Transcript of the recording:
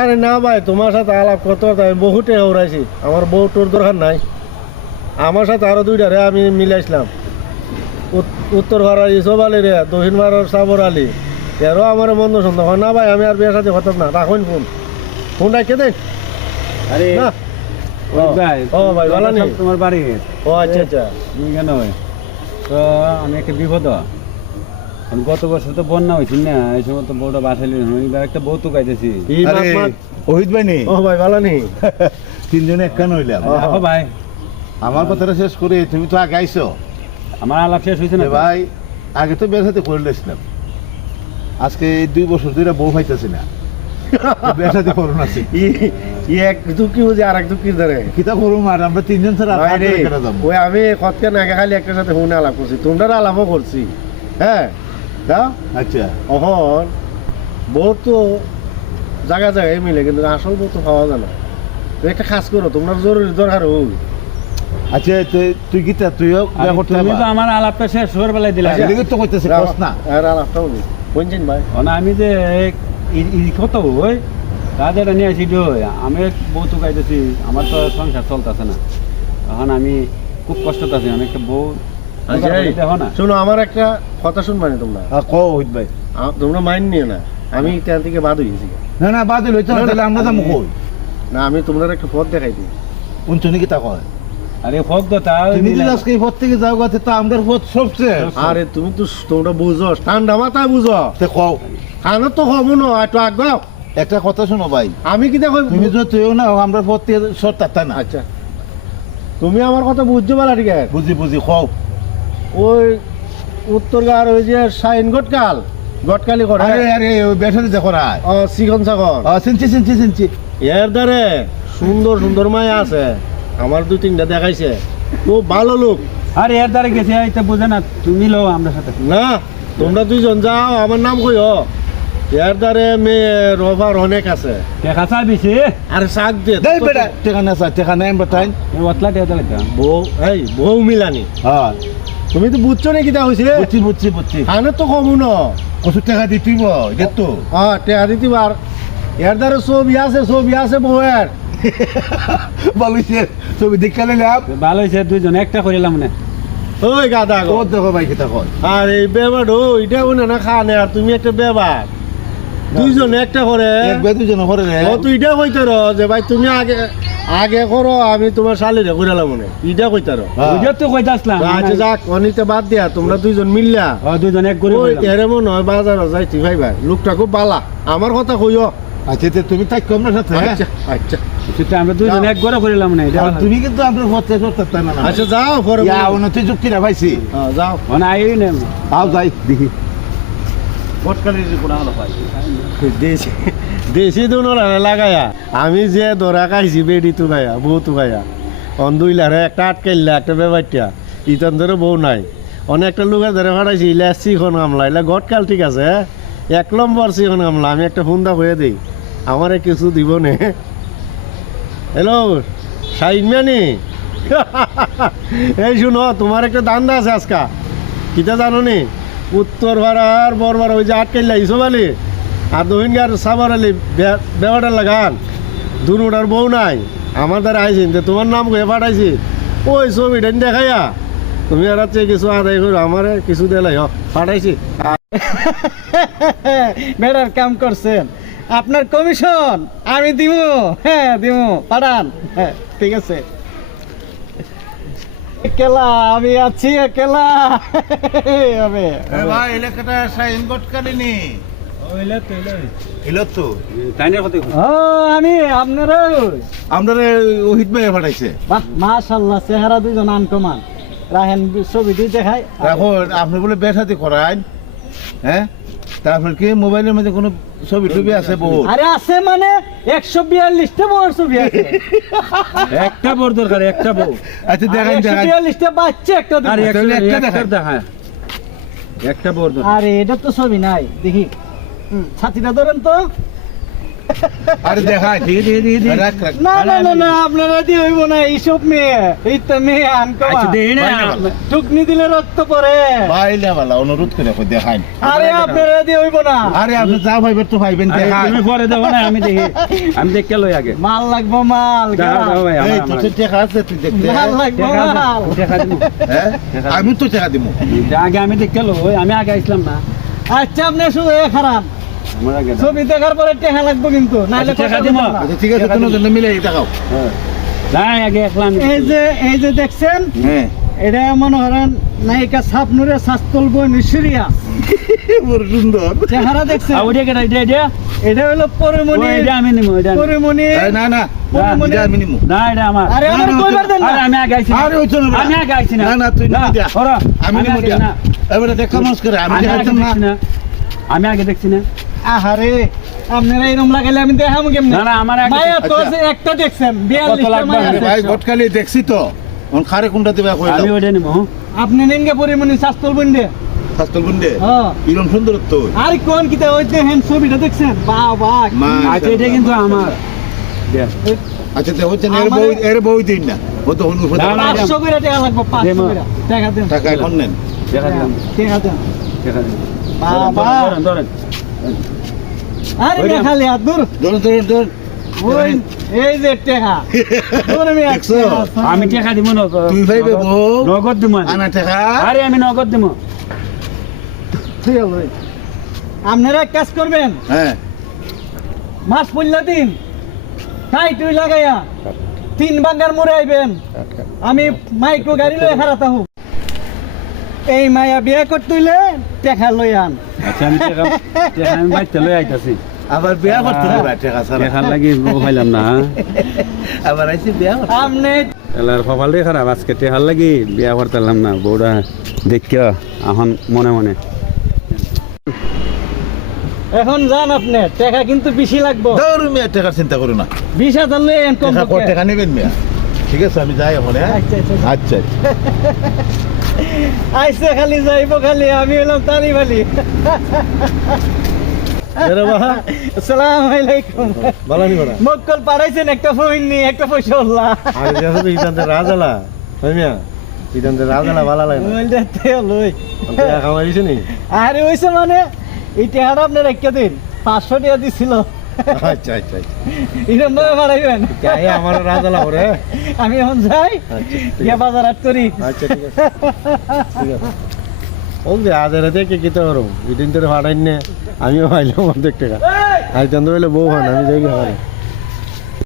আরে না ভাই, তোমার সাথে আলাপ করতে করতে আমি বহু টাকা উড়াইছি। আমার বউ তোর দরকার নাই। আমার সাথে আরো দুইটা রে আমি মিলাইছিলাম। উত্তর ভাড়ার ইসব আলী রে, দক্ষিণ ভাড়ার সাবর আলী, এরও আমার বন্ধু সন্দেহ না ভাই। আমি আর বিয়ের সাথে হতাম না। রাখুন ফোন রাখে দেন। আরে না ভাই, ও ভাই ভালো নেই তোমার বাড়ি? ও আচ্ছা আচ্ছা। তুমি কেন তো আমি একটা বিপদ। আমি গত বছর তো বন্যা হয়েছি না, এই সময় তো বউটা বাসাইলি এবার একটা বউ তো গাইতেছি। ওহিত ভাই নেই? ও ভাই ভালো নেই। তিনজনে এক কান হইলাম। দেখো ভাই, আমার কথাটা শেষ করে তুমি তো আগে আইছো। আমার আলাপ শেষ হয়েছে না ভাই আগে তো বের সাথে করলেছিলাম, আজকে 2 বছর ধরে বউ পাইতেছি না। বের সাথে করুন আছে এক দুঃখী বুঝে আর এক দুঃখীর ধরে কিতা করুম, আর আমরা তিনজন ছাড়া আর কার ধরে কেটে যাবো? ওই আমি কতকে নাগে খালি একটার সাথে ফোনে আলাপ করছি, তোমরা আলাপও করছি। হ্যাঁ দাও। আচ্ছা অহন বউ তো জায়গা জায়গায় মিলে, কিন্তু আসল বউ তো পাওয়া যায় না। তো একটা কাজ করো, তোমরা জরুরি দরকার হোক। আচ্ছা তুই কিতা তুইও বিয়া করতে তুমি তো পারবা? আমার আলাপটা শেষ হওয়ার বেলায় দিলা। আচ্ছা, এদিকে তো কইতেছে কস না। আর আলাপটাও নেই বলছেন ভাই। না আমি যে কত ওই রাজাটা নিয়ে আসি আমি বউ তো গাইতেছি, আমার তো সংসার চলতেছে না। এখন আমি খুব কষ্ট আছি। আমি একটা বউ দেখো না। শোনো, আমার একটা কথা শুনবানি তোমরা। ক ওহিত ভাই, তোমরা মাইন্ড নিও না, আমি ট্রেন থেকে বাদ হয়ে গেছি। না না বাদ হইতো না, তাহলে আমরা যাবো কই? না আমি তোমরা একটা পথ দেখাই দিই। উনচনি কিতা কয়? আরে হোক তো তাও তুমি যদি আজকে এই পথ থেকে যাও গাতে তো আমাদের পথ সবচেয়ে। আরে তুমি তো তোমরা বুঝো, ঠান্ডা মাথায় বুঝো। তে কও খানো তো হবো না, একটু আগাও। একটা কথা শোনো ভাই, আমি কি দেখো তুমি যদি তুইও না আমরা পথ থেকে সর তাই না। আচ্ছা তুমি আমার কথা বুঝছো বলা, ঠিক আছে? বুঝি বুঝি কও। ওই উত্তরগার ওই যে সাইন গটকালি করে আরে আরে ওই বেসাতে দেখো রায়। সিখন সাগর চিনছি চিনছি চিনছি। এর দ্বারে সুন্দর সুন্দর মায়া আছে, আমার 2-3টা দেখাইছে, খুব ভালো লোক। আরে এর দ্বারা গেছে এইটা বুঝে না, তুমি লো আমরা সাথে। না তোমরা 2জন যাও, আমার নাম কইও। এর দ্বারে মেয়ে রবার অনেক আছে। দেখা চাইবিছে আর শাক দিয়ে দেই বেটা টেকানা সা টেকানা এম বাতাই। ওতলা দিয়ে দিলে বউ মিলানি। হ্যাঁ তুমি তো বুঝছো নাকি তা হয়েছে? বুঝছি বুঝছি বুঝছি। খানে তো কমু ন কত টাকা দিতিব এটা তো। হ্যাঁ টেকা দিতে পার। এর দ্বারা ছবি আছে বউয়ের। বলিছে ছবি দেখালে লাভ। ভালো হয়েছে, দুইজন একটা করিলাম না। ওই গাদা ও দেখো ভাই কিতা কয়। আর এই বেবার এটা বলে না খানে, আর তুমি একটা বেবার 2জন একটা করে। এক বে দুজন করে রে। ও তুই এটা কইতে রো যে ভাই তুমি আগে করো, আমি তোমার শালিরে কইরালাম মনে এটা কইতে রো। ওইটা তো কইতে আসলাম। আচ্ছা যাক, অনিতে বাদ দিয়া তোমরা 2জন মিললা দুইজন এক করে ওই এরে মনে হয় বাজারে যাইতি ভাই ভাই, লোকটা খুব বালা। আমার কথা কইও। আচ্ছা তুমি তাই কম না সাথে। আচ্ছা আচ্ছা সেটা আমরা দুইজন এক করে করিলাম না। এটা আর তুমি কিন্তু আমরা পথে সরতে তাই না। আচ্ছা যাও পরে ইয়া উন্নতি যুক্তি না পাইছি। যাও। মানে আই না আও যাই দেখি। পটকালির কোনা হলো পাই। দেশি দুনোরা লাগায়া আমি যে ধরা খাইছি বেডি তু গায়া বউ তু গায়া অন্ধুইলারে একটা আটকাইলা একটা বেবাইটা ইতান ধরে বউ নাই, অনেকটা লোকে ধরে ফাটাইছি। ইলা চিকন গামলা, ইলা গটকাল ঠিক আছে, 1 নম্বর চিকন গামলা। আমি একটা ফোনটা হয়ে দিই, আমারে কিছু দিব নে। হ্যালো সাইনম্যানি, এই শুনো তোমার একটা দান্দা আছে আজকা, কিতা জানো নি? উত্তর ভাড়ার বরবার ওই যে আটকাইলা ইসব আলী আর দহিনগার সাবার আলী বেবাটার লাগান দুটার বউ নাই। আমার দ্বারা আইসিন যে তোমার নাম কয়ে পাঠাইছি, ওই ছবিটা দেখাইয়া তুমি আর কিছু আদায় করো, আমার কিছু দিলাই পাঠাইছি। বেটার কাম করছেন, আপনার কমিশন আমি দিব। হ্যাঁ দিব, পাঠান। হ্যাঁ ঠিক আছে। একলা আমি আছি, একলা হবে। ভাই এলাকাটা সাইন গটকালি নি। ওইলে তো এলো তো তাইনের কথা ও আমি আপনারা আমরা ওহিত ভাই পাঠাইছে। বাহ মাশাআল্লাহ, চেহারা দুইজন আনকমান। রাহেন ছবি দিয়ে দেখাই। এখন আপনি বলে বেসাতে করান, হ্যাঁ তারপর কি মোবাইলের মধ্যে কোনো ছবি টবি আছে বউ? আরে আছে মানে 142টা বড় ছবি আছে। একটা বড় দরকার, একটা বউ। আচ্ছা দেখান দেখান। 142টা বাচ্চা একটা আর দেখো। একটা একটা দেখা, একটা বড় দরকার। আরে এটা তো ছবি নাই, দেখি ছাতিটা ধরেন তো। আরে দেখাই রাখ রাখ না না না না আপনারা দিয়ে হইব না এইসব মেয়ে এই তো মেয়ে আনকো আচ্ছা দেই না টুকনি দিলে রক্ত পড়ে বাইলে বালা অনুরোধ করে কই দেখাই আরে আপনারা দিয়ে হইব না আরে আপনি যা ভাইবেন তো ভাইবেন আরে দেখাই তুমি পরে দাও না আমি দেখি আমি দেখে লই আগে মাল লাগবো মাল দাও দাও ভাই এই আমার তো টাকা আছে তুই দেখতে মাল লাগবো মাল দেখা দিমু হ্যাঁ আমি তো টাকা দিমু আগে আমি দেখে লই আমি আগে আসলাম না আচ্ছা আপনি শুধু খারাপ আমার আগে দাও। ছবি দেখার পরে টেহা লাগবে কিন্তু নাহলে আচ্ছা, টাকা কথা দিবো? বলবেন না। আচ্ছা ঠিক আছে তুমি জন্য মিলে দেখাও হ্যাঁ। না আগে একলাম এই যে দেখছেন হ্যাঁ এটা মনে করেন নায়িকা সাপনুরে শাস্তল বই নিশিরিয়া বড় সুন্দর চেহারা দেখছেন ওইটা কেটে এটা এটা হলো পরিমণি এটা আমি নিমু এটা পরিমণি এই না না পরিমণি এটা আমি নিমু না এটা আমার আরে আমার না, না, কইবার দেন না আরে আমি আগে আইছি না। আরে ওইতো না আমি আগে আইছি না না না তুই নিবি দিয়া ওরা আমি নিবো আগে দিয়া না। এবারে দেখা মাস করে আমি আমি আগে দেখাইতাম না দেখছি না আমি আগে দেখছি না আহারে আপনারা এরকম লাগাইলে আমি দেখাবো কেমনে না, না, আমার আগে- মায়া তো আচ্ছা। আছে একটা দেখছেন 42 কত টা লাগবে? মায়া আরে আছে। ভাই গটকালি দেখছি তো অন খারে কোনটা দিবা কই আমি দাও ওইটা নিমু আপনি নিনগে পরিমণি শাস্তল বইন্ডে ফাস্তল গুন্ডে হ্যাঁ ইরম সুন্দর তো আর কোন কিতা ওই দেখেন ছবিটা দেখছেন বাবা আচ্ছা এটা কিন্তু আমার দেখ। আচ্ছা তো হচ্ছে না এর বই দিন না ও তো হুনু না, না, 500 করে টাকা লাগবে 500 দেমো। করে টাকা দেন টাকা এখন নেন দেখা দিলাম টাকা দেন দেখা দিলাম বাবা ধরেন, ধরেন। আরে ওই না যে- খালি হাত দূর ধরুন ধরুন ধরুন ওই এই যে টাকা দূর আমি দেখছো? আমি টাকা দিব না তুই ভাইবে বউ নগদ দিব আমি। আনা টাকা আরে আমি নগদ দিব ঠিক আছে আপনারা এক কাজ করবেন হ্যাঁ মাস পড়লা দিন তাই তুই লাগাইয়া 3 বাঙ্গার মোড়ে আইবেন আমি মাইক্রো গাড়ি লয়ে খারাপ হোক এই মায়া বিয়ে করতে হইলে টাকা লই আন আচ্ছা আমি টাকা আমি বাইতে লই আইতাছি আবার বিয়া করতে হবে টাকা ছাড়া দেখার লাগি বউ পাইলাম না আবার আইছি বিয়া করতে আপনি এলার কপালে খারাপ আজকে টেহার লাগি বিয়া করতাম না বউটা দেখিয়া এখন মনে মনে এখন যান আপনি টাকা কিন্তু বেশি লাগবে ধরুন মিয়া টাকার চিন্তা করো না 20,000 লই আন কম টাকা কত টাকা নেবেন মিয়া ঠিক আছে আমি যাই এখন হ্যাঁ আচ্ছা আচ্ছা আচ্ছা আইসে খালি যাইবো খালি আমি হলাম তারি বালি আরে বাবা আসসালামু আলাইকুম বালানি করা মক্কল পাড়াইছেন একটা ফোন নি একটা পয়সা হল্লা আরে দেখো তো ইতান্তে রাজালা হয় মিয়া ইতান্তে রাজালা ভালো লাগে না মোবাইল দেখতে লই অন্তে খাওয়া দিছে নি আরে হইছে মানে এই টাকাটা আপনার একটা দিন 500 টাকা দিছিল আচ্ছা আচ্ছা আচ্ছা এরকম ভাবে বাড়াইবেন চাই আমার রাজালা করে আমি এখন যাই আচ্ছা ঠিক গিয়া বাজার হাট করি আচ্ছা ঠিক আছে ঠিক আছে ওই যে আজ রাতে কে কিতে করো ইদিন তোর ভাড়াই নে আমিও পাইলাম অর্ধেক টাকা আজ চন্দ্র বলে বউ হয় না আমি যাই খাবার